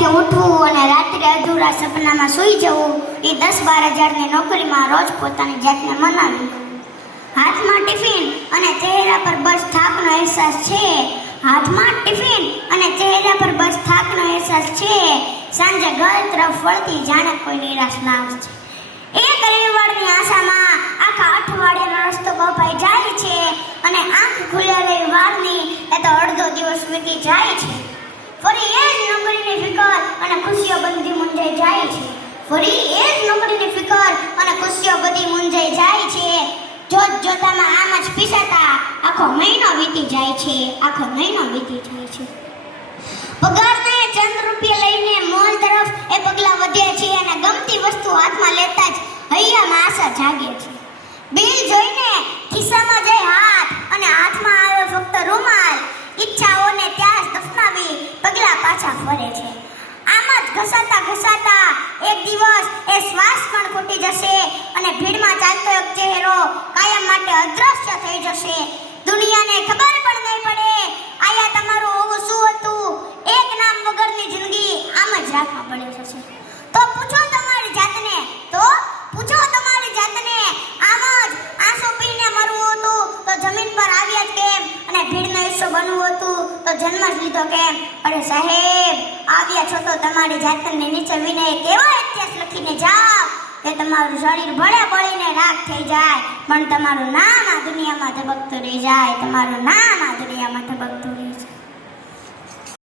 સવારથી ઉઠવું અને રાત્રે અધૂરા સપનામાં સૂઈ જવું એ 10-12 હજારની નોકરીમાં રોજ પોતાની જાતને મનાવી. હાથમાં ટિફિન અને ચહેરા પર બસ થાકનો અહેસાસ છે. હાથમાં ટિફિન અને ચહેરા પર બસ થાકનો અહેસાસ છે. સાંજે ઘર તરફ વળતી જાણે કોઈ નિરાશ નાશ છે. એક રવિવારની આશામાં આખા અઠવાડિયાનો રસ્તો કપાઈ જાય છે અને આંખ ખુલ્યા રવિવારની એ તો અડધો દિવસ વીતી જાય છે. ફરી એ જ નોકરીની ફિકર અને ખુશીઓ બધી મૂંઝાઈ જાય છે. ફરી એ જ નોકરીની ફિકર અને ખુશીઓ બધી મૂંઝાઈ જાય છે. જોત જોતામાં આમ જ પીસાતા આખો મહિનો વીતી જાય છે. આખો મહિનો વીતી જાય છે. પગારના ચંદ રૂપિયા લઈને મોલ તરફ એ પગલા વધે છે અને ગમતી વસ્તુ હાથમાં લેતા જ હૈયામાં આશા જાગે છે. બિલ જોઈને ખિસ્સામાં જાય હાથ અને હાથમાં આવે ફક્ત રૂમાલ. ઈચ્છાઓને ત્યાં જ દફનાવી પગલા પાછા ફરે છે. આમ જ ઘસાતા ઘસાતા એક દિવસ એ શ્વાસ પણ ખૂટી જશે અને ભીડમાં ચાલતો એક ચહેરો કાયમ માટે અદ્રશ્ય થઈ જશે. દુનિયાને ખબર પણ નહીં પડે આયા તમારું હોવું શું હતું. એક નામ વગરની જિંદગી આમ જ રાખવા પડે છે. તો પૂછો તમારી જાતને, આમ જ આંસુ પીને મરવું હતું તો જમીન પર આવ્યા જ કેમ અને ભીડનો હિસ્સો બનવું હતું તો જન્મ જ લીધો કેમ. અરે સાહેબ, આવ્યા છો તો તમારી જાતને નીચે વિને કેવો ઇતિહાસ લખીને જાઓ કે તમારું શરીર ભળે બળીને રાખ થઈ જાય પણ તમારું નામ આ દુનિયામાં ધબકતું રહી જાય. તમારું નામ આ દુનિયામાં ધબકતું